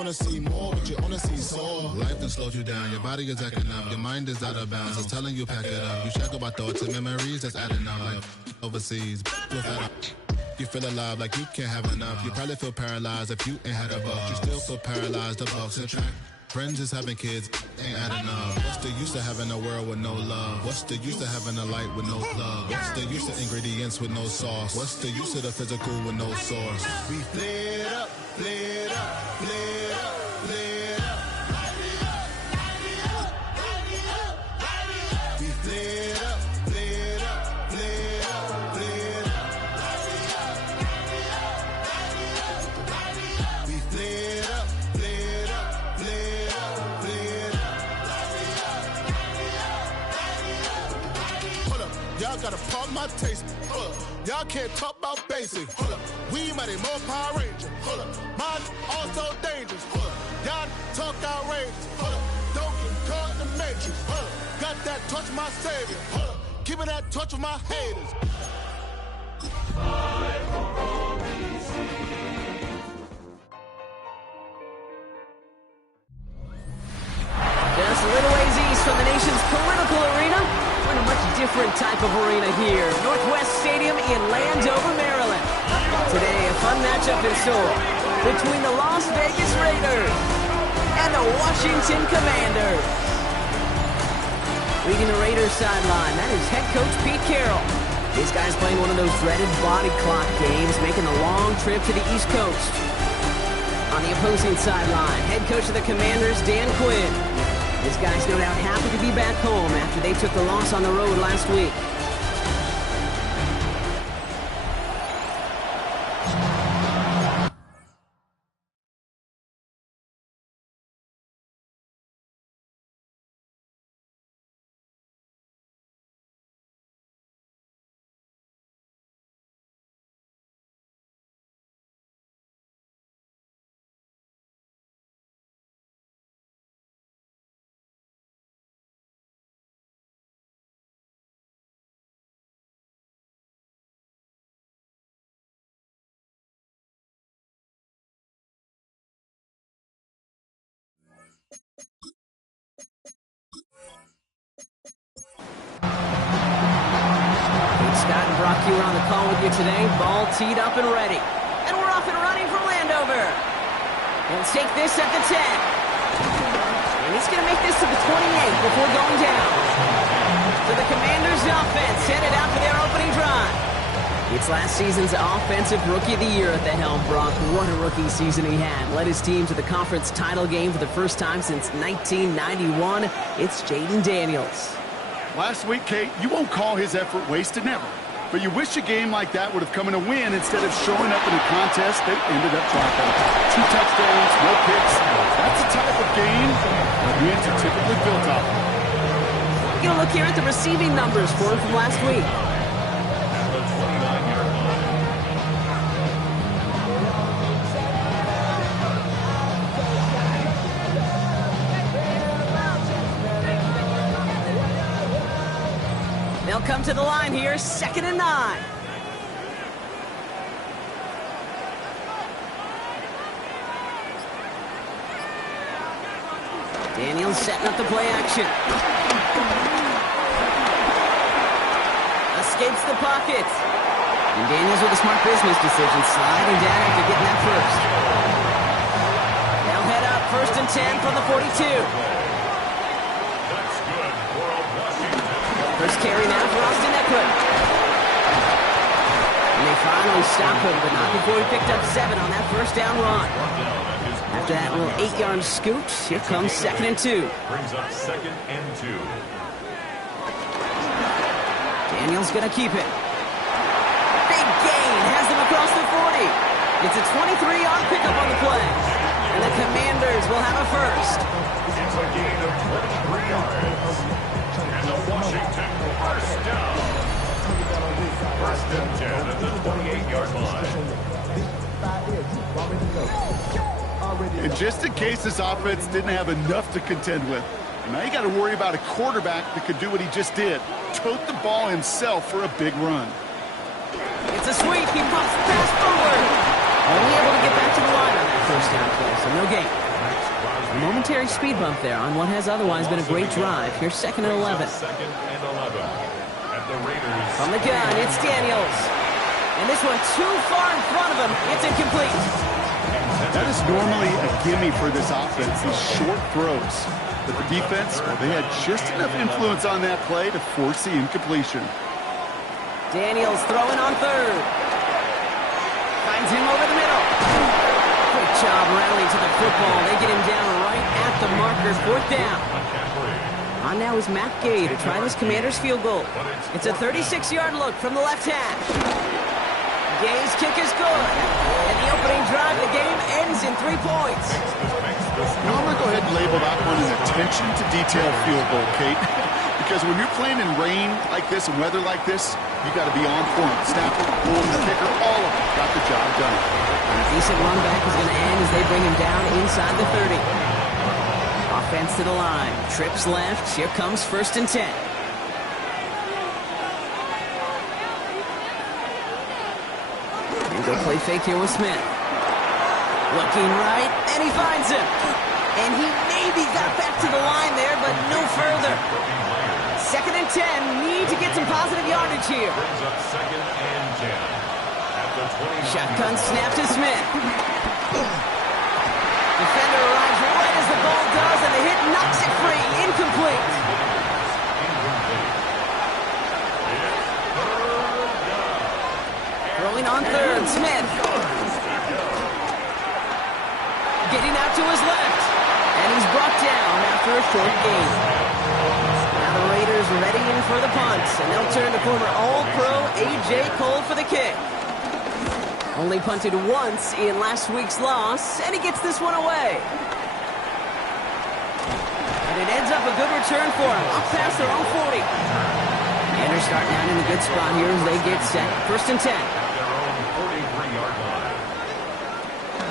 wanna see more, but you honestly saw. Life done slowed you down, your body is acting up, your mind is out of bounds. It's telling you pack it up. You shackle by thoughts and memories that's adding up. Like overseas, you feel alive like you can't have enough. You probably feel paralyzed if you ain't had a buck. You still feel paralyzed, the bucks and track. Friends is having kids, ain't adding up. What's the use of having a world with no love? What's the use of having a light with no love? What's the use of ingredients with no sauce? What's the use of the physical with no source? We flared up, flared up, flared up, flared up. We flared up, flared up, flared up, flared up. We flared up, flared up, flared up, flared up. Hold up, y'all gotta pump my taste. Hold up, y'all can't talk about basic. Hold up, we mighty more Power Ranger. Hold up, mine also dangerous. Hold up, y'all talk outrageous. Hold up, don't get caught in the matrix. Hold up, got that touch of my savior. Hold up, keeping that touch of my haters. Just a little ways east from the nation's political arena, we're in a much different type of arena here. Northwest Stadium in Landover, Maryland. Today, a fun matchup in store between the Las Vegas Raiders and the Washington Commanders. Leading the Raiders sideline, that is head coach Pete Carroll. These guys playing one of those dreaded body clock games, making a long trip to the East Coast. On the opposing sideline, head coach of the Commanders, Dan Quinn. This guy's no doubt happy to be back home after they took the loss on the road last week. Scott and Brock Hugher on the call with you today. Ball teed up and ready. And we're off and running from Landover. He'll take this at the 10. And he's going to make this to the 28 before going down. So the Commanders' offense headed out for their opening drive. It's last season's Offensive Rookie of the Year at the helm, Brock. What a rookie season he had. Led his team to the conference title game for the first time since 1991. It's Jaden Daniels. Last week, Kate, you won't call his effort wasted, never. But you wish a game like that would have come in a win instead of showing up in a contest that ended up dropping. 2 touchdowns, no picks. That's the type of game that wins are typically built off of. You'll look here at the receiving numbers for him from last week. They'll come to the line here, 2nd and 9. Daniels setting up the play action. Escapes the pocket. And Daniels with a smart business decision, sliding down after getting that first. They'll head up, 1st and 10 from the 42. First carry now for Austin Eckler. And they finally stop him, but not before he picked up 7 on that first down run. After that little 8-yard scoot, here comes 2nd and 2. Brings up 2nd and 2. Daniels gonna keep it. Big gain, has them across the 40. It's a 23-yard pickup on the play. And the Commanders will have a first. It's a gain of 23 yards. And the Washington first down. 1st and 10 at the 28-yard line. And just in case this offense didn't have enough to contend with, now you got to worry about a quarterback that could do what he just did. Tote the ball himself for a big run. It's a sweep. He pops the pass forward. Only able to get back to the line on that first down play, so no gain. momentary speed bump there on what has otherwise been a great drive. Here's 2nd and 11. Second and 11. At the Raiders. From the gun, it's Daniels. And this one too far in front of him. It's incomplete. That is normally a gimme for this offense, these short throws. But the defense, well, they had just enough influence on that play to force the incompletion. Daniels throwing on 3rd. Finds him over the middle. Great job rallying to the football. They get him down right at the marker. 4th down. On now is Matt Gay to try this Commander's field goal. It's a 36-yard look from the left hash. Gay's kick is good. And the opening drive of the game ends in 3 points. Now I'm going to go ahead and label that one an attention-to-detail field goal, Kate. Because when you're playing in rain like this and weather like this, you got to be on point. Snapper, puller, kicker, all of them got the job done. And a decent run back is going to end as they bring him down inside the 30. Offense to the line. Trips left. Here comes 1st and 10. And go play fake here with Smith. Looking right, and he finds him. And he maybe got back to the line there, but no further. 2nd and 10. Need to get some positive yardage here. Brings up 2nd and 10. At the 20. Shotgun snap to Smith. Defender arrives right as the ball does, and the hit knocks it free. Incomplete. Throwing on 3rd, Smith. Getting out to his left. And he's brought down after a short gain. Now the Raiders ready in for the punt, and they'll turn to former All-Pro A.J. Cole for the kick. Only punted once in last week's loss, and he gets this one away. And it ends up a good return for him, up past their own 40. And they're starting out in a good spot here as they get set. 1st and 10. Their own 43-yard line.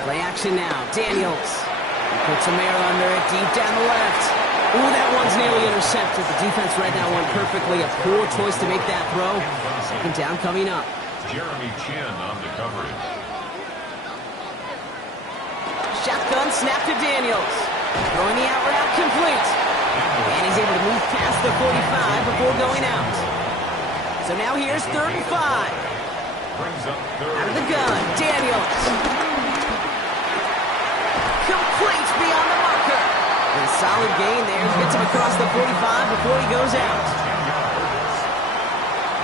Play action now. Daniels. He puts some air under it, deep down the left. Ooh, that one's nearly intercepted. The defense read that one perfectly. A poor choice to make that throw. 2nd down coming up. Jeremy Chin on the coverage. Shotgun snap to Daniels. Throwing the out route complete. And he's able to move past the 45 before going out. So now here's 3rd and 5. Brings up 3rd. Out of the gun, Daniels. Complete beyond the marker. And a solid gain there. Gets him across the 45 before he goes out.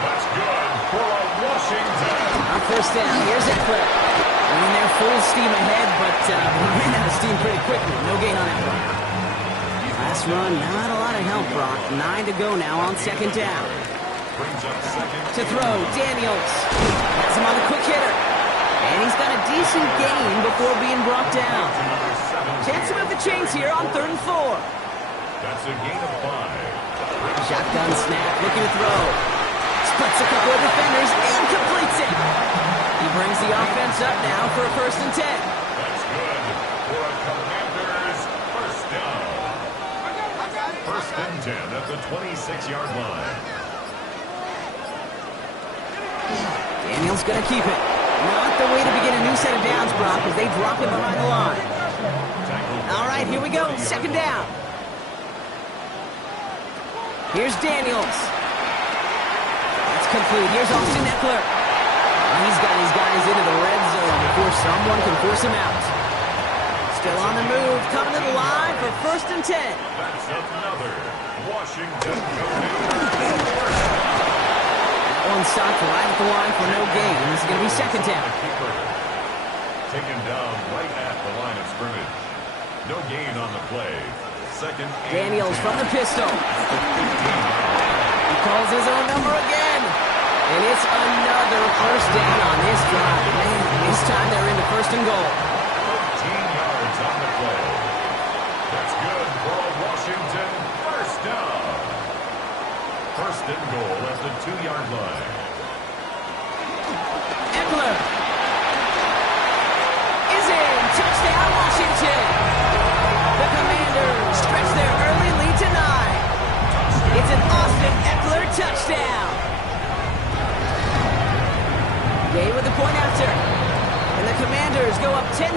That's good for a Washington. On 1st down, here's Eckler. And they're full steam ahead, but he ran out of steam pretty quickly. No gain on that one. Last run, not a lot of help, Brock. 9 to go now on 2nd down. Brings up 2nd. To throw, Daniels. Has him on the quick hitter. And he's got a decent gain before being brought down. Chance to move the chains here on 3rd and 4. That's a gain of 5. Shotgun snap, looking to throw. Splits a couple of defenders and completes it. He brings the offense up now for a 1st and 10. That's good for a Commanders 1st down. 1st and 10 at the 26-yard line. Daniels going to keep it. Not the way to begin a new set of downs, Brock, as they drop him behind the line. All right, here we go. 2nd down. Here's Daniels. That's complete. Here's Austin Eckler. He's got his guys into the red zone before someone can force him out. Still on the move, coming to the line for 1st and 10. That's another Washington Commanders. One stopped right at the line for no gain. This is going to be 2nd down. Taken down right at the line of scrimmage. No gain on the play. 2nd and Daniels 10. from the pistol. He calls his own number again. And it's another 1st down on this drive. Man, this time they're into 1st and goal. 13 yards on the play. That's good for a Washington 1st down. 1st and goal at the 2-yard line. Eckler is in. Touchdown, Washington. The Commanders stretch their early lead to 9. It's an Austin Eckler touchdown. Gay with the point after. And the Commanders go up 10-7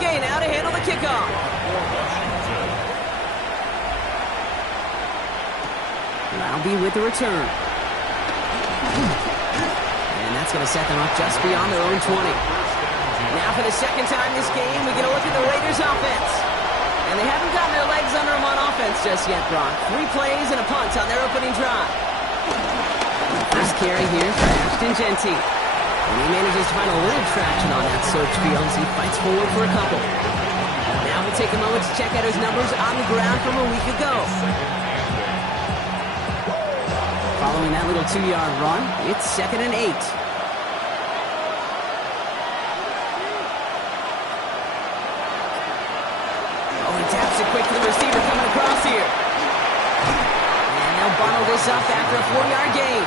Gay now to handle the kickoff. Laube with the return. And that's going to set them up just beyond their own 20. Now for the second time this game, we get a look at the Raiders' offense. And they haven't gotten their legs under them on offense just yet, Brock. 3 plays and a punt on their opening drive. First carry here for Ashton Genty. And he manages to find a little traction on that search field as he fights forward for a couple. Now we'll take a moment to check out his numbers on the ground from a week ago. Following that little 2-yard run, it's 2nd and 8. Oh, he taps it quick to the receiver coming across here. And they'll bundle this up after a 4-yard gain.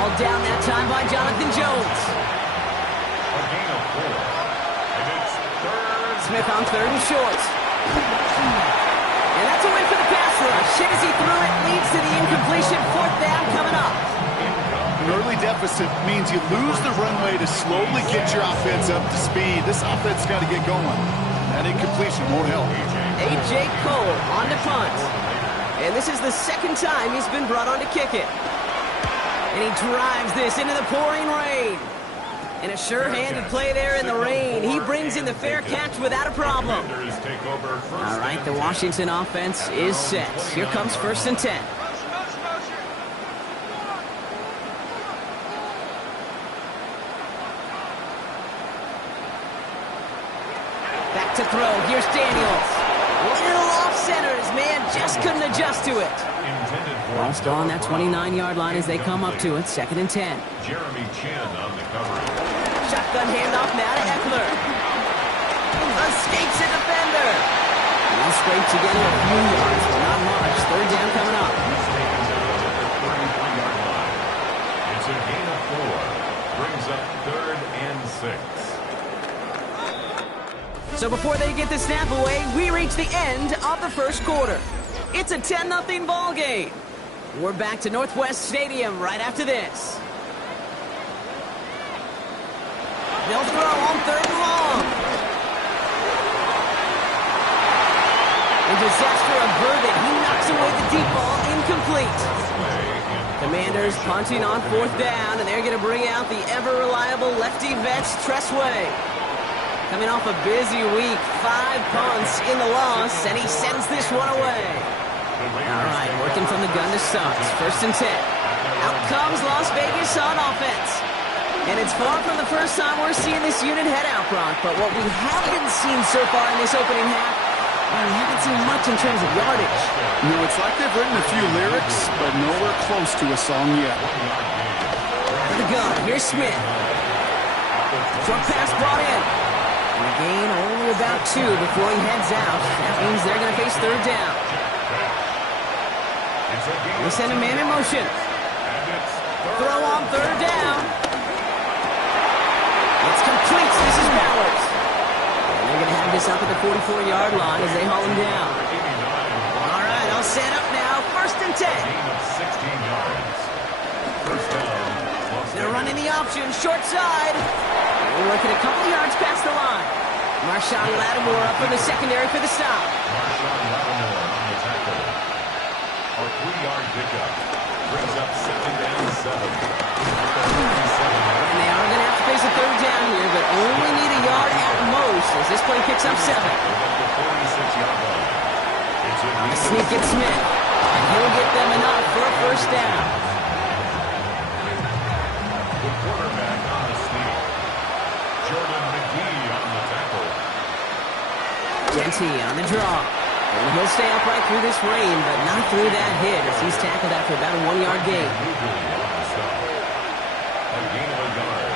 All down that time by Jonathan Jones. A gain of 4. And it's third. Smith on 3rd and short. And that's a win for the pass rush. Shit as he threw it leads to the incompletion. 4th down coming up. An early deficit means you lose the runway to slowly get your offense up to speed. This offense got to get going. That incompletion won't help. A.J. Cole on to punt. And this is the 2nd time he's been brought on to kick it. And he drives this into the pouring rain. And a sure-handed play there in the rain. He brings in the fair catch without a problem. All right, the Washington offense is set. Here comes 1st and 10. Back to throw. Here's Daniels. A little off-center. His man just couldn't adjust to it. Lost on that 29-yard line as they come up to it. 2nd and 10. Jeremy Chin on the coverage. Shotgun handoff now to Eckler. Escapes a defender. Now scrapes together a few yards, but not much. 3rd down coming up. He's taken down at the 33-yard line. It's a gain of 4. Brings up 3rd and 6. So before they get the snap away, we reach the end of the 1st quarter. It's a 10-0 ball game. We're back to Northwest Stadium right after this. They'll throw on 3rd and long. And disaster averted. He knocks away the deep ball, incomplete. Commanders punting on 4th down, and they're going to bring out the ever-reliable lefty vets, Tressway. Coming off a busy week, 5 punts in the loss, and he sends this one away. All right, working from the gun to start. 1st and 10. Out comes Las Vegas on offense. And it's far from the first time we're seeing this unit head out, Brock. But what we haven't seen so far in this opening half, we haven't seen much in terms of yardage. You know, it's like they've written a few lyrics, but nowhere close to a song yet. For the gun, here's Smith. Short pass brought in. And a gain only about 2 before he heads out. That means they're going to face 3rd down. They send a man in motion. Throw on 3rd down. It's complete. This is Bowers. And they're going to have this up at the 44-yard line as they haul him down. All right, all set up now. 1st and 10. They're running the option, short side. We're working a couple yards past the line. Marshawn Lattimore up in the secondary for the stop. Marshawn Lattimore on the tackle. A 3-yard pickup. Brings up 2nd and 7. And they are going to have to face a 3rd down here, but only need a yard at most as this play picks up 7. On the sneak at Smith, and he'll get them enough for a 1st down. The quarterback on the sneak. Jordan McGee on the tackle. Genty on the draw. And he'll stay upright through this rain, but not through that hit as he's tackled after about a 1-yard gain. A gain of a yard.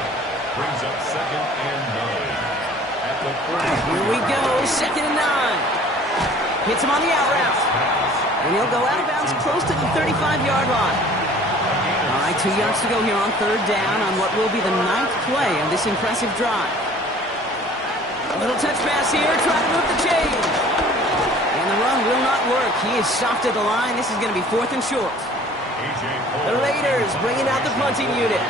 Brings up 2nd and 9. At the 30. Here we go, 2nd and 9. Hits him on the out route. And he'll go out of bounds close to the 35-yard line. All right, 2 yards to go here on 3rd down on what will be the 9th play of this impressive drive. A little touch pass here, trying to move the chains. And the run will not work. He is stopped at the line. This is going to be 4th and short. The Raiders bringing out the punting unit.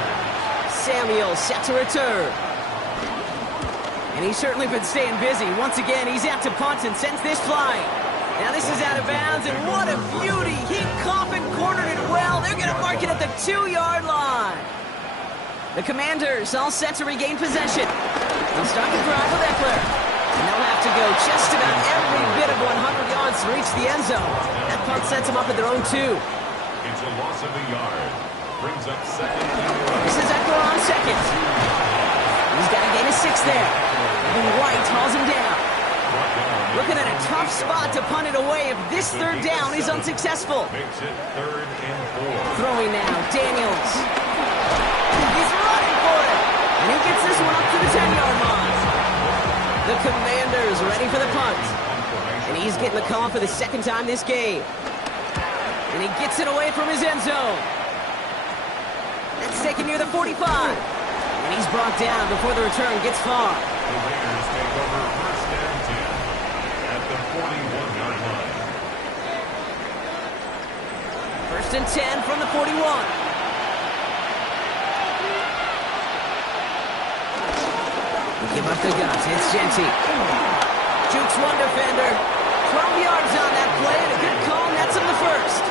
Samuel set to return. And And he's certainly been staying busy. Once again, he's out to punt and sends this flying. Now this is out of bounds, and what a beauty. He caught and cornered it well. They're going to mark it at the 2-yard line. The Commanders all set to regain possession. They'll start the drive with Eckler. And they'll have to go just about every bit of 100 yards to reach the end zone. That punt sets them up at their own 2. It's a loss of a yard. Brings up second. This is Eckler on second. He's got a gain of 6 there. And White hauls him down. Looking at a tough spot to punt it away if this third down is unsuccessful. Makes it 3rd and 4. Throwing now, Daniels. He's running for it. And he gets this one up to the 10-yard line. The Commanders ready for the punt. And he's getting the call for the second time this game. And he gets it away from his end zone. That's taken near the 45. And he's brought down before the return gets far. The Raiders take over 1st and 10 at the 41-yard line. 1st and 10 from the 41. Give up the guts. It's Genty. Jukes one defender. 12 yards on that play, and a good call nets him the first.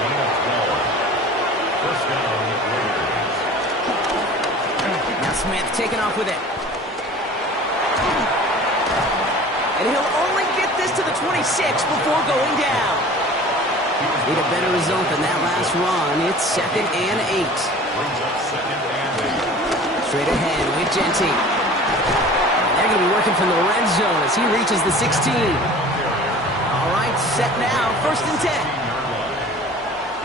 Gain of 12. 1st down, Raiders. Now Smith taking off with it. And he'll only get this to the 26 before going down. Need a better result than that last run. It's 2nd and 8. Brings up 2nd and 8. Straight ahead with Genty. They're going to be working from the red zone as he reaches the 16. All right, set now, 1st and 10.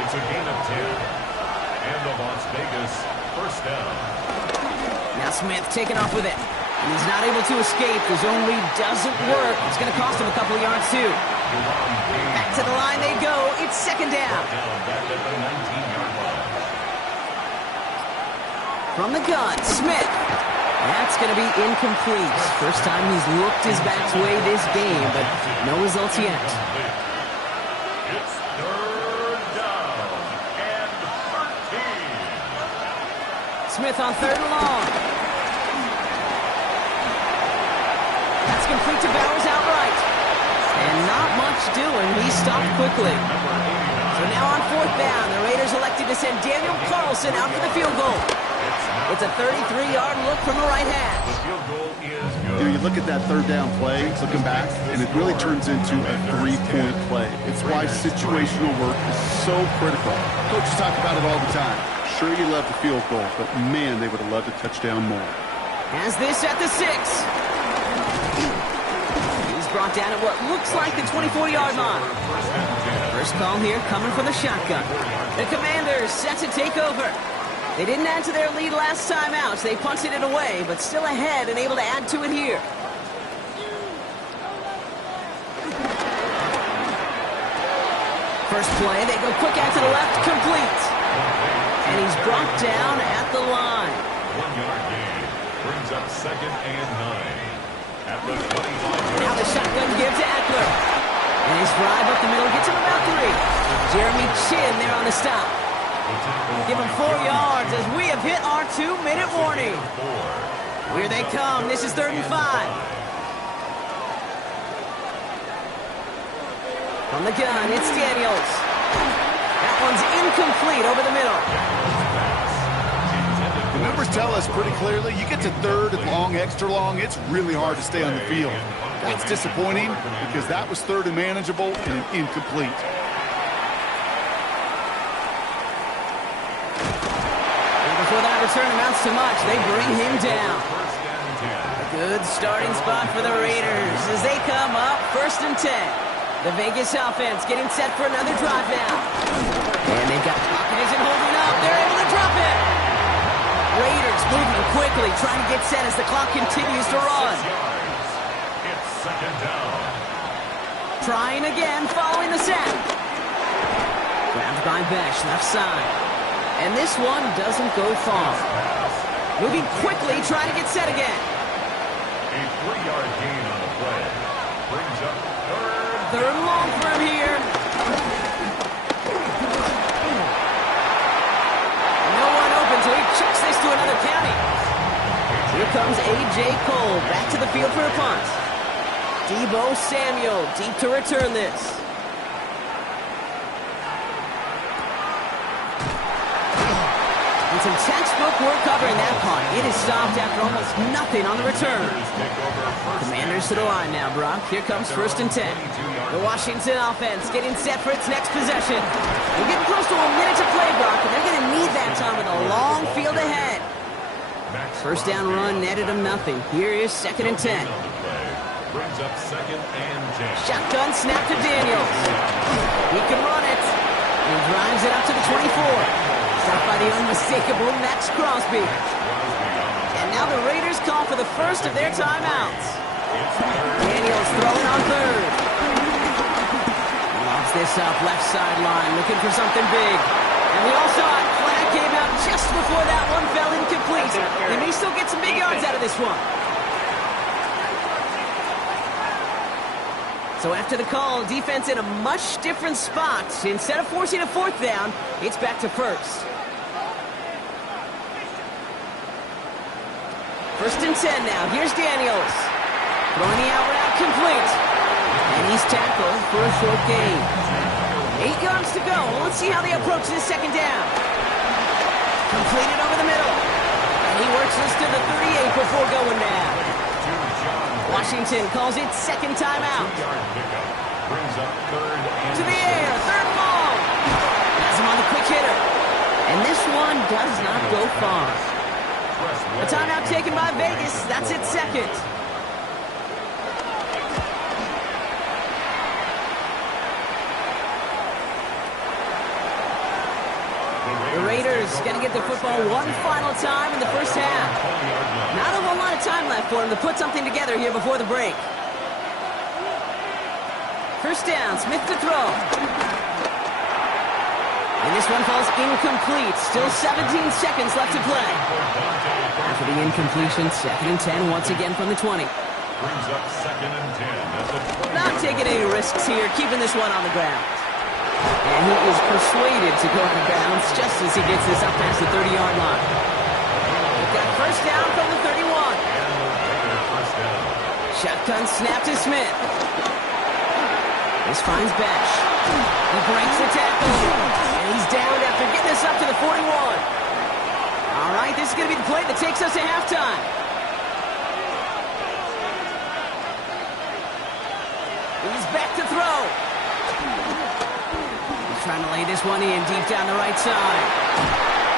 It's a gain of 10. And the Las Vegas 1st down. Now Smith taking off with it. And he's not able to escape. The zone read doesn't work. It's going to cost him a couple of yards, too. Back to the line they go. It's 2nd down. Back at the 19-yard line. From the gun, Smith. That's going to be incomplete. First time he's looked his back's way this game, but no results yet. It's 3rd down and 13. Smith on 3rd and long. That's complete to Bowers outright. And not much doing. He stopped quickly. So now on 4th down, the Raiders elected to send Daniel Carlson out for the field goal. It's a 33-yard look from the right hash. The field goal is good. You look at that 3rd down play, looking back, and it really turns into a 3-point play. It's why situational work is so critical. Coaches talk about it all the time. Sure, you love the field goal, but man, they would have loved a touchdown more. Has this at the 6. He's brought down at what looks like the 24-yard line. First call here coming from the shotgun. The Commanders set to take over. They didn't add to their lead last time out, so they punted it away, but still ahead and able to add to it here. First play, they go quick out to the left, complete. And he's brought down at the line. 1-yard gain. Brings up 2nd and 9. At the 25. Now the shotgun give to Eckler. And his drive up the middle gets him about 3. Jeremy Chin there on the stop. Give him 4 yards as we have hit our 2-minute warning. Here they come. This is 3rd and 5. From the gun, it's Daniels. That one's incomplete over the middle. The numbers tell us pretty clearly, you get to 3rd and long, extra long, it's really hard to stay on the field. That's disappointing because that was 3rd and manageable and incomplete. Before that return amounts to much, they bring him down. A good starting spot for the Raiders as they come up 1st and 10. The Vegas offense getting set for another drive now. And they've got pocket isn't holding up. They're able to drop it. Raiders moving quickly, trying to get set as the clock continues to run. It's 2nd down. Trying again, following the sack. Grabbed by Besh, left side. And this one doesn't go far. Moving quickly, trying to get set again. A 3-yard gain on the play. Brings up 3rd. 3rd and long for him here. No one open, so he chucks this to another county. Here here comes A.J. Cole back to the field for a punt. Deebo Samuel deep to return this. And some textbook work covering that punt. It is stopped after almost nothing on the return. Commanders to the line now, Brock. Here comes 1st and 10. The Washington offense getting set for its next possession. We're getting close to a minute to play, Brock, and they're going to need that time with a long field ahead. First down run netted them nothing. Here is 2nd and 10. Brings up 2nd and 10. Shotgun snap to Daniels. He can run it. He drives it up to the 24. Stopped by the unmistakable Max Crosby. And now the Raiders call for the first of their timeouts. Daniels throwing on 3rd. Lobs this up left sideline, looking for something big. And we all saw it. Flag came out just before that one fell incomplete. They may still get some big yards out of this one. So after the call, defense in a much different spot. Instead of forcing a 4th down, it's back to 1st. 1st and 10 now. Here's Daniels. Throwing the out route complete. And he's tackled for a short gain. 8 yards to go. Let's see how they approach this 2nd down. Completed over the middle. And he works this to the 38 before going down. Washington calls it 2nd timeout. Brings up 3rd and to the air. 3rd and long. Has him on the quick hitter. And this one does not go far. A timeout taken by Vegas. That's its 2nd. The Raiders going to get the football one final time in the first half. Not a whole lot of time left for them to put something together here before the break. First down, Smith to throw. And this one falls incomplete. Still 17 seconds left to play. After the incompletion, 2nd and 10 once again from the 20. brings up 2nd and 10 at the 20. Not taking any risks here, keeping this one on the ground. And he is persuaded to go out of bounds just as he gets this up past the 30-yard line. We've got first down from the 31. Shotgun snap to Smith. This finds Bash. He breaks the tackle. And he's down after getting this up to the 41. All right, this is going to be the play that takes us to halftime. He's back to throw. He's trying to lay this one in deep down the right side.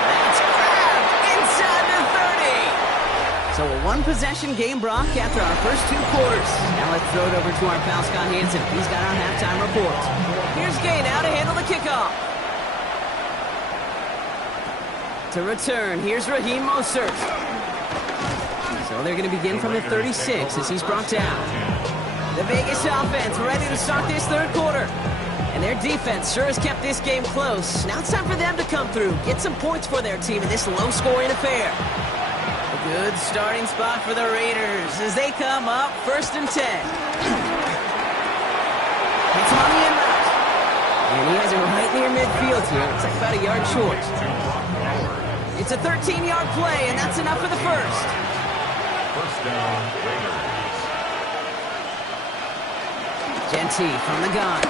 That's grabbed inside the 30. So a one-possession game, Brock, after our first two quarters. Now let's throw it over to our pal Scott Hansen. He's got our halftime report. Here's Gay now to handle the kickoff. To return, here's Raheem Mostert. So they're going to begin from the 36 as he's brought down. The Vegas offense ready to start this third quarter. And their defense sure has kept this game close. Now it's time for them to come through, get some points for their team in this low-scoring affair. A good starting spot for the Raiders as they come up first and 10. It's on the inbound. And he has it right near midfield here. It's like about a yard short. It's a 13-yard play, and that's enough for the first. First down, Raiders. Genty from the gun.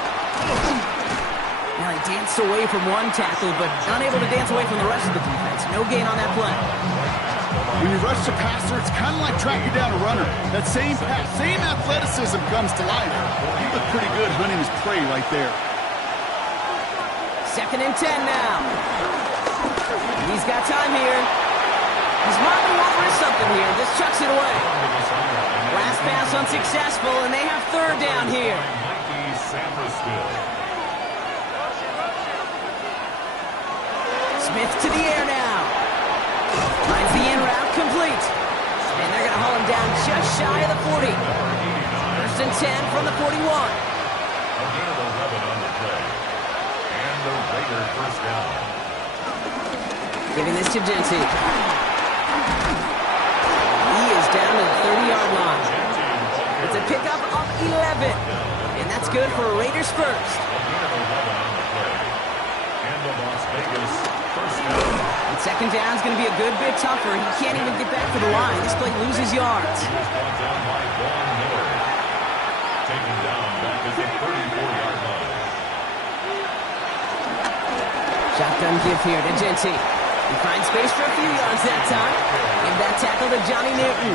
Now he danced away from one tackle, but unable to dance away from the rest of the defense. No gain on that play. When you rush the passer, it's kind of like tracking down a runner. That same pass, same athleticism comes to life. He looked pretty good hunting his prey right there. 2nd and 10 now. He's got time here. He's probably won't risk something here. Just chucks it away. Last pass unsuccessful, and they have third down here. Smith to the air now. Finds the in route complete. And they're going to haul him down just shy of the 40. First and 10 from the 41. A gain of 11 on the play. And the Raiders first down. Giving this to Genty. He is down to the 30-yard line. It's a pickup of 11. And that's good for Raiders first. A gain of 11 on the play. And the Las Vegas First down. And second down is going to be a good bit tougher. He can't even get back to the line. This play loses yards. He was brought down by Vaughn Miller. Taken down back at the 34-yard line. Shotgun give here to Genty. He finds space for a few yards that time. Give that tackle to Johnny Newton.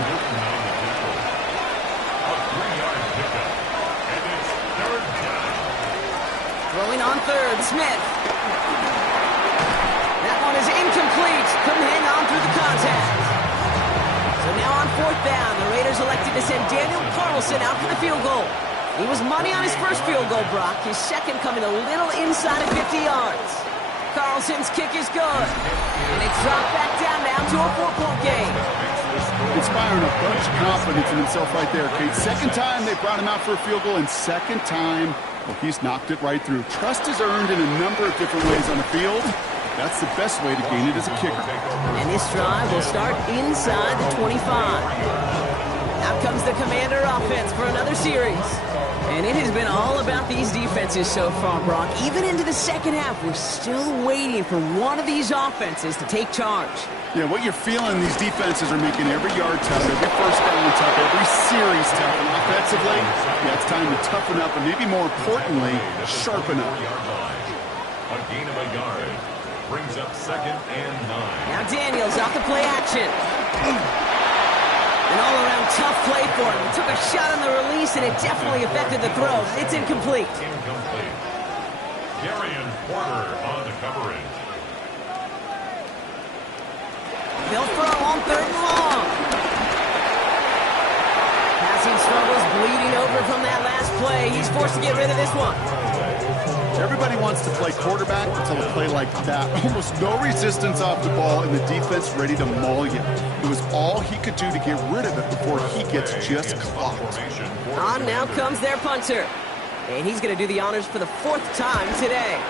A 3-yard pickup. And it's third down. Throwing on third, Smith. That one is incomplete. Couldn't hang on through the contact. So now on fourth down, the Raiders elected to send Daniel Carlson out for the field goal. He was money on his first field goal, Brock. His second coming a little inside of 50 yards. Carlson's kick is good. And they drop back down now to a 4-point game. Inspiring a bunch of confidence in himself right there, Kate. Second time they brought him out for a field goal, and second time, well, he's knocked it right through. Trust is earned in a number of different ways on the field. That's the best way to gain it as a kicker. And this drive will start inside the 25. Out comes the Commander offense for another series. And it has been all about these defenses so far, Brock. Even into the second half, we're still waiting for one of these offenses to take charge. Yeah, what you're feeling, these defenses are making every yard tough, every first down tough, every series tough. And offensively, yeah, it's time to toughen up, and maybe more importantly, sharpen up. A gain of a yard. Brings up second and 9. Now Daniels off the play action. An all-around tough play for him. He took a shot on the release, and it definitely affected the throw. It's incomplete. Incomplete. Darian Porter on the coverage. They'll throw on third and long. Passing struggles bleeding over from that last play. He's forced to get rid of this one. Everybody wants to play quarterback until a play like that. Almost no resistance off the ball, and the defense ready to maul you. It was all he could do to get rid of it before he gets just clocked. On now comes their punter. And he's going to do the honors for the 4th time today.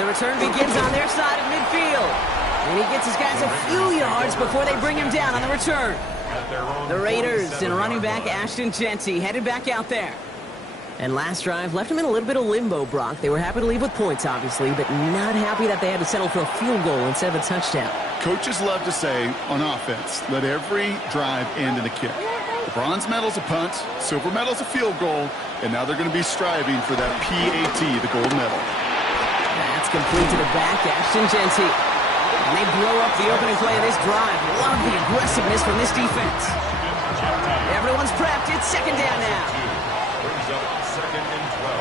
The return begins on their side of midfield. And he gets his guys a few yards before they bring him down on the return. The Raiders and running back Ashton Genty headed back out there. And last drive left them in a little bit of limbo, Brock. They were happy to leave with points, obviously, but not happy that they had to settle for a field goal instead of a touchdown. Coaches love to say, on offense, let every drive end in a kick. The bronze medal's a punt, silver medal's a field goal, and now they're going to be striving for that PAT, the gold medal. That's complete to the back, Ashton Genty. And they blow up the opening play of this drive. Love the aggressiveness from this defense. Everyone's prepped. It's second down now. Brings up second and 12.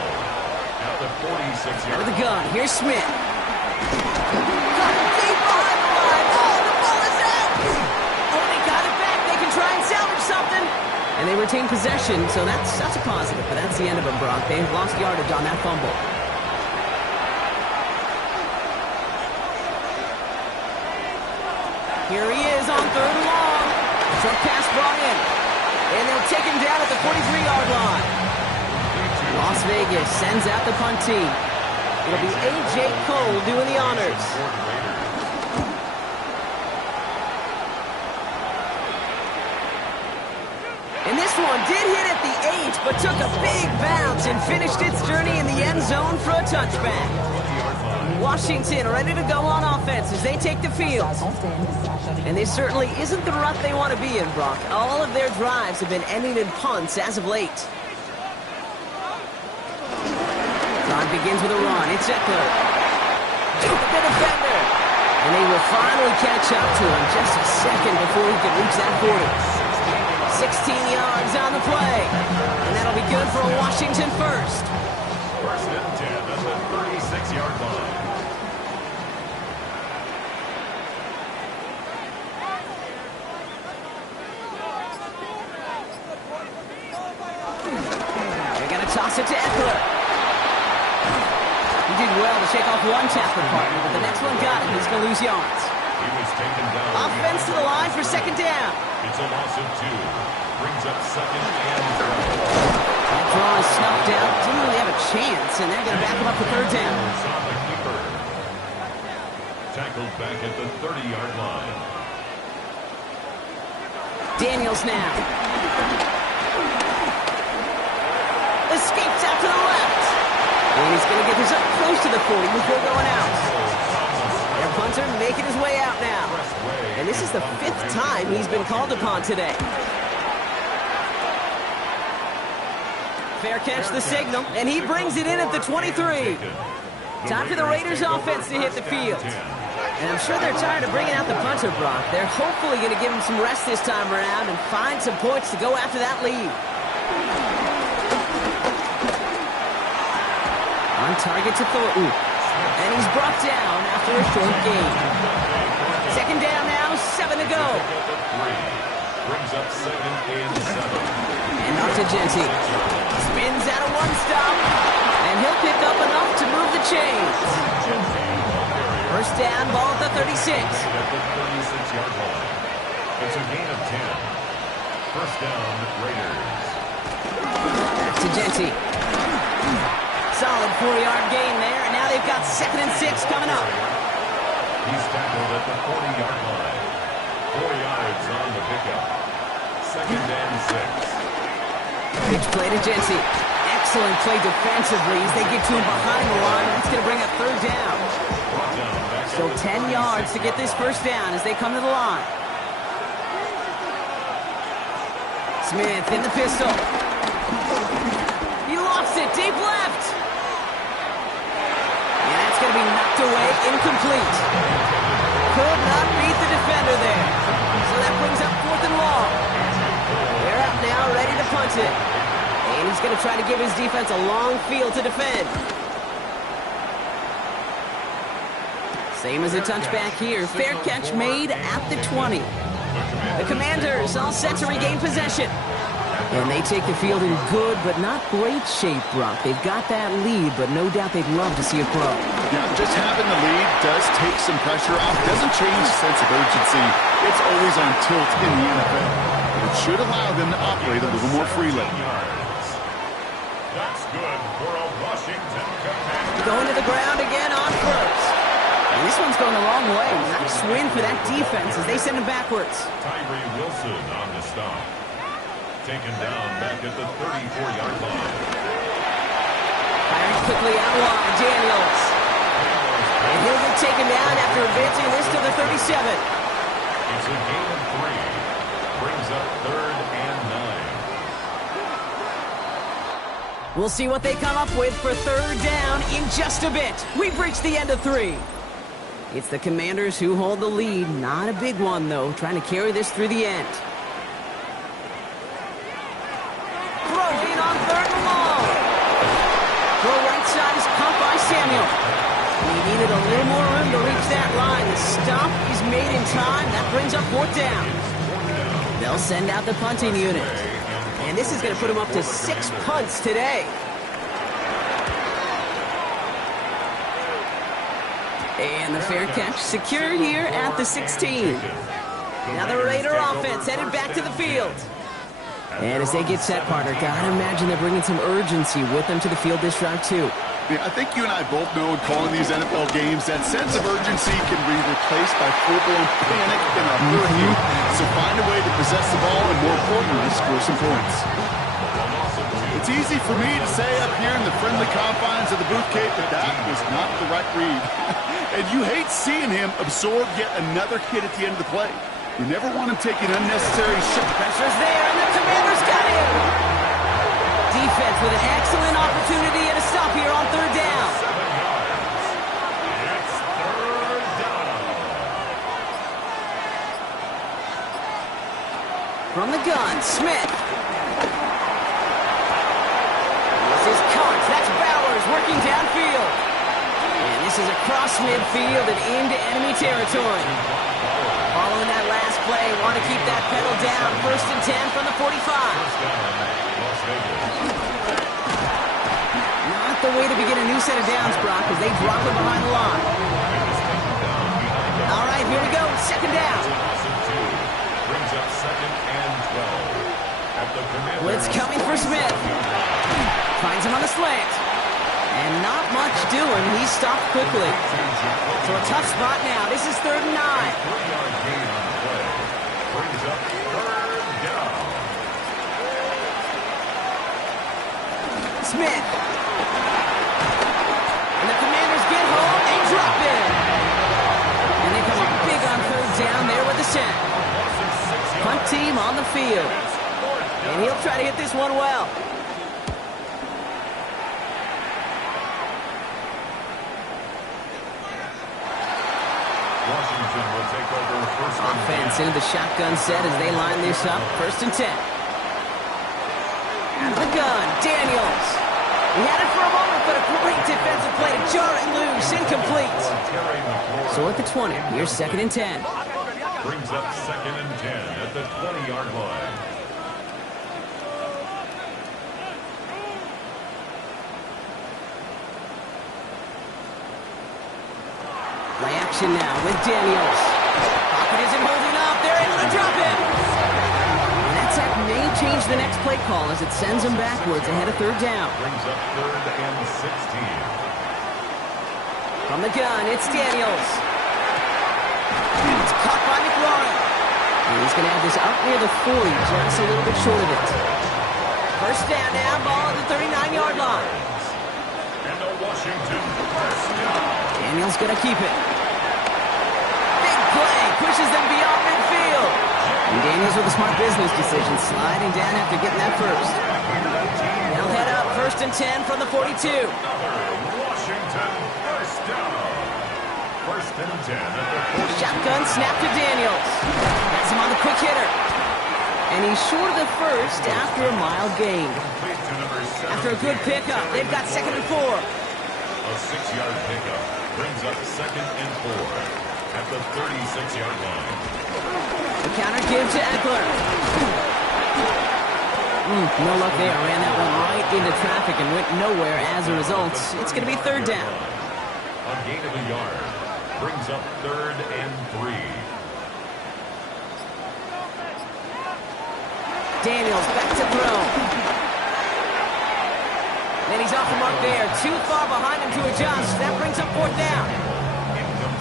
At the 46-yard. Out of the gun. Here's Smith. Got it deep behind the line. Oh, the ball is out. Oh, they got it back. They can try and salvage something. And they retain possession, so that's a positive. But that's the end of it, Brock. They've lost yardage on that fumble. Here he is on third and long. Short pass brought in. And they'll take him down at the 43-yard line. Las Vegas sends out the punt team. It'll be A.J. Cole doing the honors. And this one did hit at the 8, but took a big bounce and finished its journey in the end zone for a touchback. Washington ready to go on offense as they take the field. And this certainly isn't the rut they want to be in, Brock. All of their drives have been ending in punts as of late. Time begins with a run. It's Eckler. Took the defender. And they will finally catch up to him just a second before he can reach that 40. 16 yards on the play. And that'll be good for a Washington first. First and 10 at the 36-yard line. They're going to toss it to Eckler. He did well to shake off one tackle partner, but the next one got him. He's going to lose yards. He was taken down. Offense to the line for second down. It's a loss of 2. Brings up second and 12. That draw is snuffed out. Didn't really have a chance, and they're going to back him up for third down. On the keeper. Tackled back at the 30-yard line. Daniels now. Escapes out to the left. And he's going to get this up close to the 40 before going out. Their punter making his way out now. And this is the 5th time he's been called upon today. Fair catch the signal, and he brings it in at the 23. Time for the Raiders offense to hit the field. And I'm sure they're tired of bringing out the punter, Brock. They're hopefully going to give him some rest this time around and find some points to go after that lead. On target to Thornton. And he's brought down after a short gain. Second down now, 7 to go. Brings up 2nd and 7. And off to Genty. Spins out of one stop. And he'll pick up enough to move the chains. First down, ball at the 36. At the 36-yard line. It's a gain of 10. First down, Raiders. Back to Genty. Solid 4-yard gain there, and now they've got 2nd and 6 coming up. He's tackled at the 40-yard line. 4 yards on the pickup. 2nd and 6. Pitch play to Genty. Excellent play defensively as they get to him behind the line. That's going to bring up 3rd down. So 10 yards to get this first down as they come to the line. Smith in the pistol. He lofts it deep left. And that's going to be knocked away, incomplete. Could not beat the defender there. So that brings up 4th and long. They're out now, ready to punt it. And he's going to try to give his defense a long field to defend. Same as a touchback here. Fair catch made at the 20. The Commanders all set to regain possession. And they take the field in good but not great shape, Brock. They've got that lead, but no doubt they'd love to see it grow. Yeah, just having the lead does take some pressure off. Doesn't change the sense of urgency. It's always on tilt in the NFL. It should allow them to operate a little more freely. That's good for a Washington Commander. Going to the ground again on first. And this one's going the wrong way. Nice win for that defense as they send him backwards. Tyree Wilson on the stop. Taken down back at the 34-yard line. Firing quickly out wide, Daniels. And he'll get taken down after advancing this to the 37. It's a gain of 3. Brings up 3rd and 9. We'll see what they come up with for 3rd down in just a bit. We've reached the end of 3. It's the Commanders who hold the lead. Not a big one, though, trying to carry this through the end. Throwing on 3rd and long. Throw right side is caught by Samuel. He needed a little more room to reach that line. The stop is made in time. That brings up 4th down. They'll send out the punting unit. And this is going to put him up to 6 punts today. And the fair catch secure here at the 16. Now the Raider offense headed back to the field. And as they get set, partner, gotta imagine they're bringing some urgency with them to the field this drive, too. Yeah, I think you and I both know in calling these NFL games that sense of urgency can be replaced by full-blown panic and a hurricane. So find a way to possess the ball and, more importantly, score some points. It's easy for me to say up here in the friendly confines of the Booth Cape that that was not the right read. And you hate seeing him absorb yet another hit at the end of the play. You never want him taking unnecessary shots. Pressure's there, and the Commanders got him. Defense with an excellent opportunity and a stop here on 3rd down. 7 yards. It's 3rd down. From the gun, Smith. This is Kuntz. That's Bowers working downfield. And this is across midfield and into enemy territory. Following that last play, want to keep that pedal down. 1st and 10 from the 45. Not the way to begin a new set of downs, Brock, as they drop it behind the line. All right, here we go. 2nd down. Brings up 2nd and 12. At the Blitz coming for Smith. Finds him on the slant. And not much doing. He stopped quickly. So a tough spot now. This is 3rd and 9. 3-yard gain on the play. Brings up 3rd down. Smith. punt team on the field. And he'll try to hit this one well. Washington will take over first and Offense into the shotgun set as they line this up. 1st and 10. Out of the gun, Daniels. He had it for a moment, but a great defensive play to jar it loose. Incomplete. So at the 20, here's 2nd and 10. brings up 2nd and 10 at the 20-yard line. Play action now with Daniels. Pocket isn't holding up. They're able to drop him. And that sack may change the next play call as it sends him backwards ahead of 3rd down. Brings up 3rd and 16. From the gun, it's Daniels. And it's caught by McLaurin. And he's going to have this up near the 40, just a little bit short of it. 1st down now, ball at the 39-yard line. And the Washington first down. Daniels going to keep it. Big play, pushes them beyond midfield. And Daniels with a smart business decision, sliding down after getting that first. They'll head up 1st and 10 from the 42. Washington first down. 1st and 10 at the 40. Shotgun snap to Daniels. Has him on the quick hitter. And he's short of the first after a mile gain. After a good pickup, they've got 2nd and 4. A 6-yard pickup brings up 2nd and 4 at the 36-yard line. The counter give to Eckler. No luck there. Ran that one right into traffic and went nowhere as a result. It's going to be 3rd down. A gain of a yard brings up 3rd and 3. Daniels back to throw. Then he's off the mark there. Too far behind him to adjust. That brings up 4th down.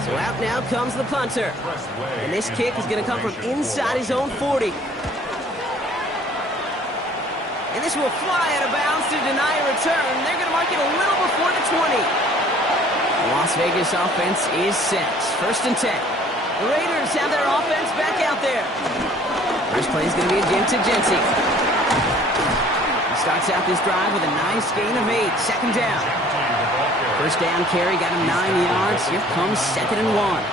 So out now comes the punter. And this kick is going to come from inside his own 40. And this will fly out of bounds to deny a return. They're going to mark it a little before the 20. The Las Vegas offense is set. 1st and 10. The Raiders have their offense back out there. First play is going to be again to Jency. He starts out this drive with a nice gain of 8. 2nd down. 1st down carry got him 9 yards. Here comes 2nd and 1.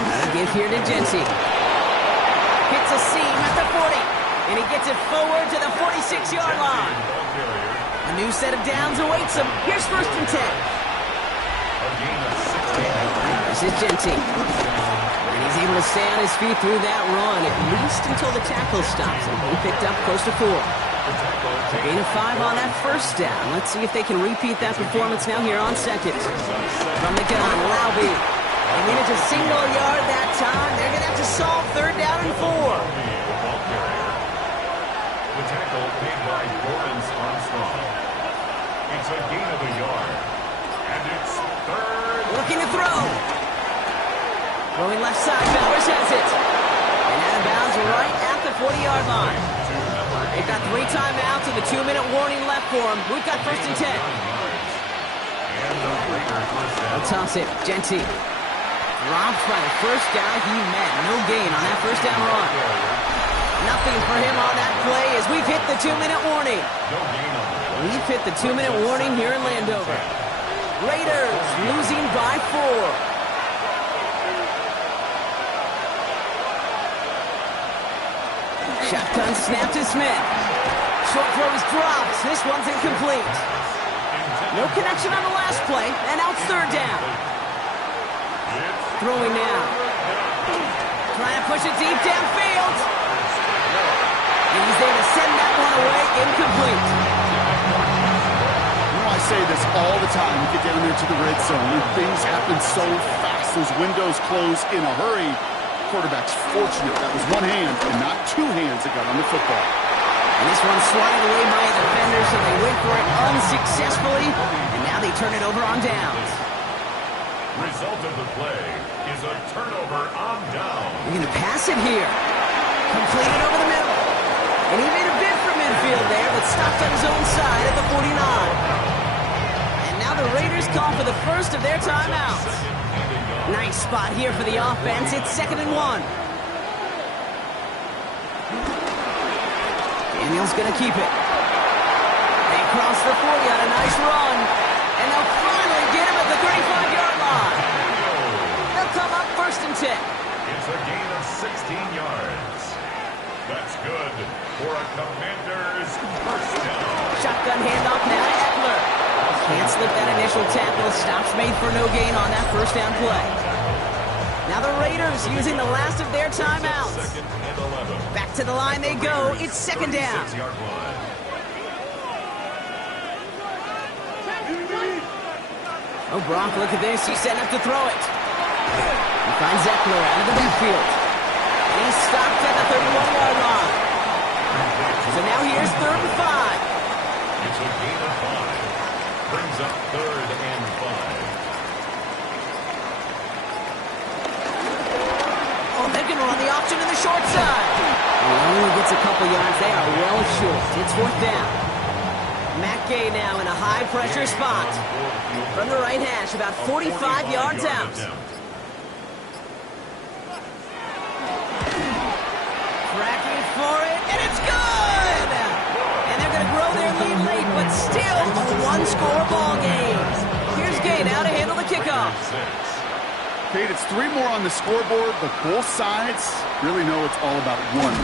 Another give here to Jency. Hits a seam at the 40. And he gets it forward to the 46-yard line. A new set of downs awaits him. Here's 1st and 10. This is Jency. And he's able to stay on his feet through that run, at least until the tackle stops him. He picked up close to 4. So gain of 5 on that 1st down. Let's see if they can repeat that performance now here on 2nd. From the gun, Laube. They manage a single yard that time. They're going to have to solve 3rd down and 4. The tackle made by Lawrence Armstrong. It's a gain of a yard. And it's 3rd. Looking to throw. Throwing left side, Bowers has it. And out of bounds right at the 40-yard line. They've got 3 timeouts and the 2-minute warning left for them. We've got 1st and 10. They'll toss it. Jency. Dropped by the first guy he met. No gain on that 1st down run. Nothing for him on that play as we've hit the 2-minute warning. We've hit the 2-minute warning here in Landover. Raiders losing by 4. Shotgun snap to Smith. Short throw is dropped. This one's incomplete. No connection on the last play, and now it's 3rd down. Throwing now. Trying to push it deep downfield. And he's there to send that one away. Incomplete. You know, I say this all the time. You get down there to the red zone, and things happen so fast. Those windows close in a hurry. Quarterback's fortunate that was one hand and not 2 hands that got on the football. And this one swatted away by a defender, so they went for it unsuccessfully, and now they turn it over on downs. Result of the play is a turnover on down. They're going to pass it here. Completed over the middle. And he made a bid for midfield there, but stopped on his own side at the 49. And now the Raiders call for the first of their timeouts. Nice spot here for the offense. It's 2nd and 1. Daniel's going to keep it. They cross the 40 on a nice run. And they'll finally get him at the 35-yard line. They'll come up 1st and 10. It's a gain of 16 yards. That's good for a Commanders first down. Shotgun handoff now to Eckler. Can't slip that initial tackle. Stops made for no gain on that first down play. Now the Raiders using the last of their timeouts. Back to the line they go. It's 2nd down. Oh, Brock, look at this. He's setting up to throw it. He finds Eckler out of the backfield. And he's stopped at the 31-yard line. So now here's 3rd and 5. It's a gain of 5. Brings up 3rd and 5. Oh, they're going to run the option to the short side. He only gets a couple yards. They are well short. It's 4th down. Matt Gay now in a high-pressure spot. From the right hash, about 45 yards out. Tracking for it, and it's good! And they're going to grow their lead late, but still a one-score ball game. Here's Gay now to handle the kickoff. Kate, it's 3 more on the scoreboard, but both sides really know it's all about one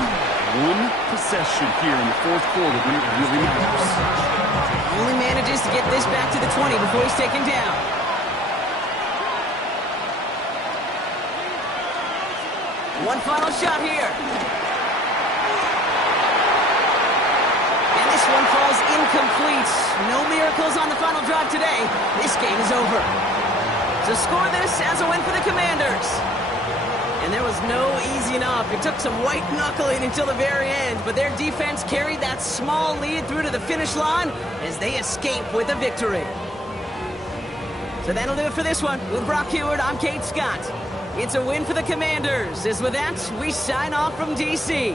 possession here in the 4th quarter when it really matters. Only manages to get this back to the 20 before he's taken down. One final shot here. And this one falls incomplete. No miracles on the final drive today. This game is over. To score this as a win for the Commanders. And there was no easing up. It took some white knuckling until the very end, but their defense carried that small lead through to the finish line as they escape with a victory. So that'll do it for this one. With Brock Heward, I'm Kate Scott. It's a win for the Commanders. As with that, we sign off from D.C.